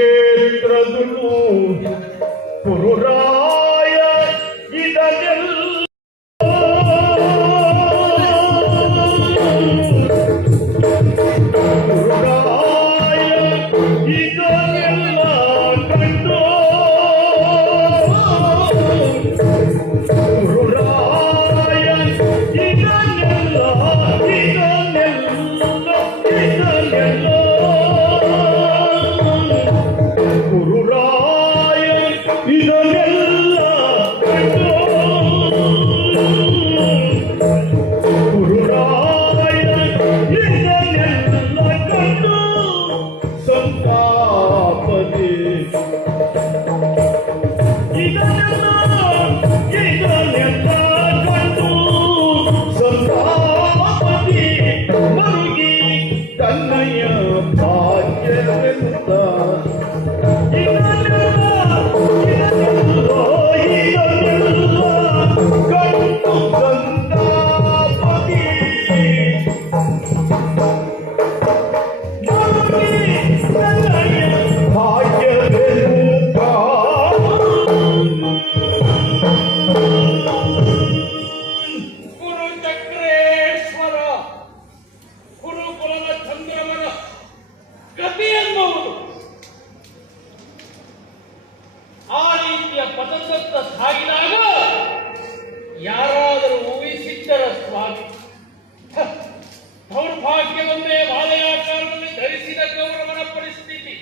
ಕುರುಕ್ಷೇತ್ರದುಲು ಕುರುರಾಯ ಇದೆಲ್ಲ ಕುರುರಾಯ ಇದೆಲ್ಲ ಕಂಡು ಕುರುರಾಯ ಇದನ್ನೆಲ್ಲ ಪದಸತ್ತ ಸಾಗಿದಾಗ ಯಾರಾದರೂ ಊಹಿಸಿದ್ದರ ಸ್ವಾಮಿ ದೌರ್ಭಾಗ್ಯವನ್ನೇ ಮಾಲೆಯಾಕಾರದಲ್ಲಿ ಧರಿಸಿದ ಗೌರವನ ಪರಿಸ್ಥಿತಿ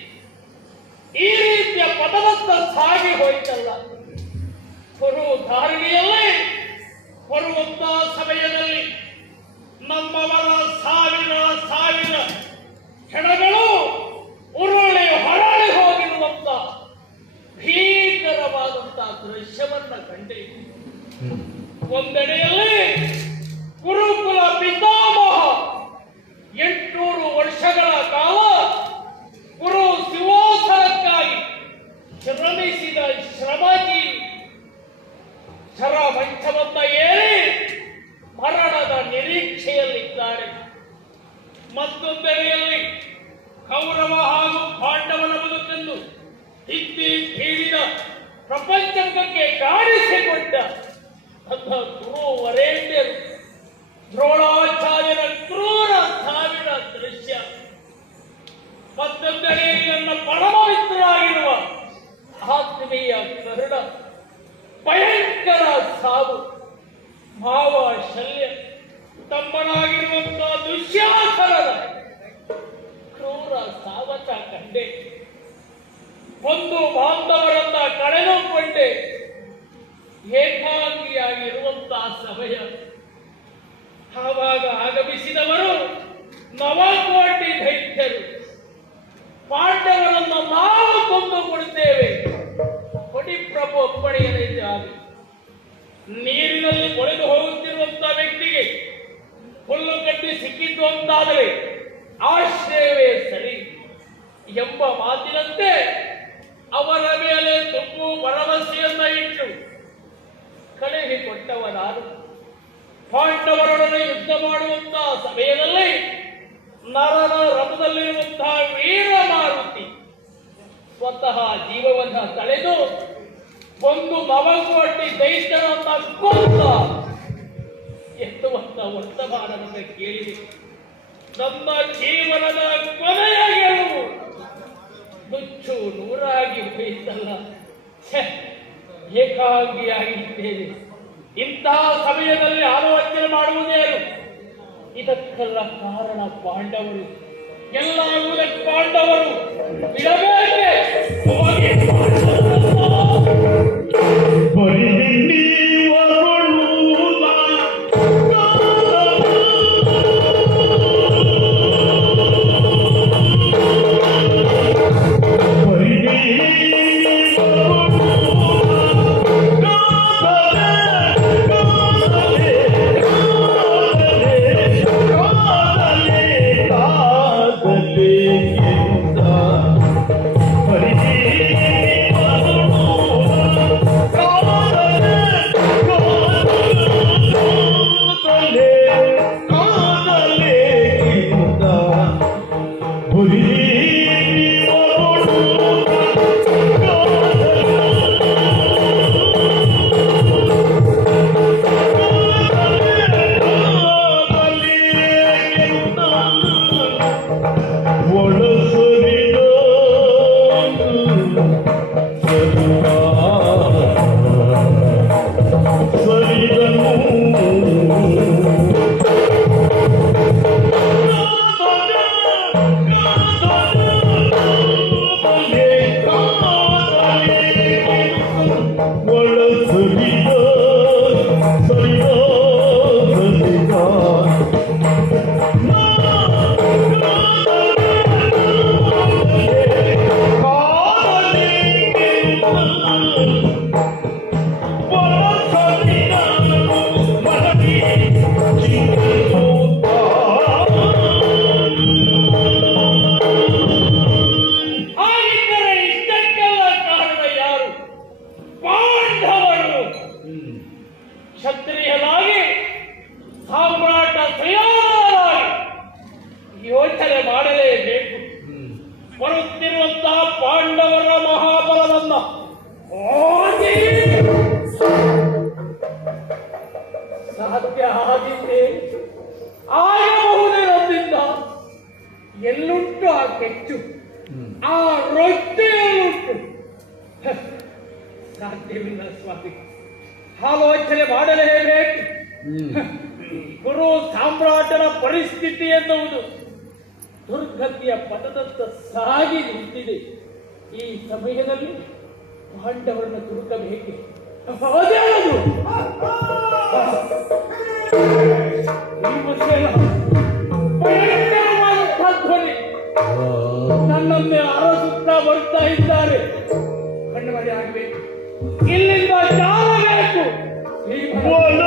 ಈ ರೀತಿಯ ಪದವತ್ತ ಸಾಗಿ ಹೋಯ್ತಲ್ಲ. ಧಾರಣಿಯಲ್ಲಿ ಬರುವಂತ ಸಮಯದಲ್ಲಿ ನಮ್ಮವರ ಸಾವಿರ ಹೆಣಗಳು ಉರುಳಿ ಹೊರಳಿ ಹೋಗಿರುವಂತ ಭೀಕರವಾದಂತಹ ದೃಶ್ಯವನ್ನ ಕಂಡೆ. ಒಂದೆಡೆಯಲ್ಲಿ ಗುರುಕುಲ ಪಿತಾಮಹ 800 ವರ್ಷಗಳ ಕಾಲ ಗುರು ಶಿವೋತ್ಸವಕ್ಕಾಗಿ ಶ್ರಮಿಸಿದ ಶ್ರಮಜೀವಿ ಶರಮಂಚವನ್ನ ಏರಿ ಮರಣದ ನಿರೀಕ್ಷೆಯಲ್ಲಿದ್ದಾರೆ. ಮತ್ತೊಂದೆಡೆಯಲ್ಲಿ ಕೌರವ ಹಾಗೂ ಪಾಂಡವನ ಬದುಕನ್ನು ಹಿತ್ತಿ ಬೀಳಿದ ಪ್ರಪಂಚಕ್ಕೆ ಕಾಣಿಸಿಕೊಟ್ಟ ಅಂತ ಗುರು ವರೇಣ್ಯರು ದ್ರೋಣಾಚಾರ್ಯರ ಕ್ರೂರ ಸಾವಿನ ದೃಶ್ಯ. ಮತ್ತೊಂದೆಡೆ ನನ್ನ ಪರಮಮಿತ್ರರಾಗಿರುವ ಆತ್ಮೀಯ ಕರುಣ ಭಯಂಕರ ಸಾವು, ಭಾವ ಶಲ್ಯ ತಮ್ಮನಾಗಿರುವಂತಹ ದುಶ್ಯಾಸನದ ಕ್ರೂರ ಸಾವತ ಕಂಡೆ. ಒಂದು ಬಾಂಧವರನ್ನ ಕಳೆದುಕೊಂಡೆ. ಏಕಾಂಗಿಯಾಗಿರುವಂತಹ ಸಮಯ. ಆವಾಗ ಆಗಮಿಸಿದವರು ನವಕೋಟಿ ದೈತ್ಯರು. ಪಾಂಡವರನ್ನು ನಾವು ಕೊಂದು ಕೊಡುತ್ತೇವೆ, ಕೊಡಿಪ್ರಭು ಒಪ್ಪಣೆಯಲ್ಲಿದ್ದಾರೆ. ನೀರಿನಲ್ಲಿ ಕೊಳೆದು ಹೋಗುತ್ತಿರುವಂತಹ ವ್ಯಕ್ತಿಗೆ ಹುಲ್ಲು ಕಟ್ಟಿ ಸಿಕ್ಕಿದ್ದು ಅಂತಾದರೆ ಆಶ್ರಯವೇ ಸರಿ ಎಂಬ ಮಾತಿನಂತೆ ಅವರ ಮೇಲೆ ತುಂಬು ಭರವಸೆಯನ್ನ ಇಟ್ಟು ಕಳುಹಿಕೊಟ್ಟವನಾರು. ಪಾಂಡವರೊಡನೆ ಯುದ್ಧ ಮಾಡುವಂತಹ ಸಮಯದಲ್ಲಿ ನರನ ರಥದಲ್ಲಿರುವಂತಹ ವೀರಮಾರುತಿ ಸ್ವತಃ ಜೀವವನ್ನ ತಳೆದು ಒಂದು ನವಕೋಟಿ ದೈತ್ಯರನ್ನ ಕೊಂದ ಎನ್ನುವಂತ ವರ್ತಮಾನವನ್ನು ಕೇಳಿದೆ. ನಮ್ಮ ಜೀವನದ ಕೊನೆಯ ಗೆಲುವು ನುಚ್ಚು ನೂರಾಗಿ ಹೋಯಿತಲ್ಲ. ಏಕಾಂಗಿಯಾಗಿದ್ದೇವೆ. ಇಂತಹ ಸಮಯದಲ್ಲಿ ಆಲೋಚನೆ ಮಾಡುವುದೇನು? ಇದಕ್ಕೆಲ್ಲ ಕಾರಣ ಪಾಂಡವರು. ಎಲ್ಲಾಗುವುದಕ್ಕೆ ಪಾಂಡವರು ಬಿಡಬೇಕೆ? ಹಾಗಿದ್ದರೆ ಇಷ್ಟಕ್ಕೆಲ್ಲ ಕಾರಣ ಯಾರು? ಪಾಂಡವರು. ಕ್ಷತ್ರಿಯನಾಗಿ ಸಾಮ್ರಾಟ ಶ್ರೇಯಾಗಿ ಯೋಚನೆ ಮಾಡಲೇಬೇಕು. ಬರುತ್ತಿರುವಂತಹ ಪಾಂಡವರ ಮಹಾಬಲವನ್ನ ಓದಿ ಸಾಧ್ಯ ಆಗಿದ್ದೆ ಆಗಬಹುದಿರೋದ್ರಿಂದ ಎಲ್ಲುಂಟು ಆ ಕೆಚ್ಚು, ಆ ರೊಟ್ಟಿ ಎಲ್ಲುಂಟು. ಸಾಧ್ಯವಿಲ್ಲ ಸ್ವಾಮಿ, ಆಲೋಚನೆ ಮಾಡಲೇಬೇಕು. ಗುರು ಸಾಮ್ರಾಟನ ಪರಿಸ್ಥಿತಿ ಎನ್ನುವುದು ದುರ್ಗತಿಯ ಪಥದತ್ತ ಸಾಗಿ ನಿಂತಿದೆ. ಈ ಸಮಯದಲ್ಲಿ ಪಾಂಡವರನ್ನು ತುರುಕಬೇಕೆ? ಅದೇ ಅದು. ಭಯಂಕರವಾದಂತಹ ಧ್ವನಿ ನನ್ನನ್ನೇ ಅರಸುತ್ತಾ ಬರ್ತಾ ಇದ್ದಾರೆ. ಕಣ್ಣುಮರೆ ಆಗಬೇಕು, ಇಲ್ಲಿಂದ ಜಾರಬೇಕು. ಈ ಗಜ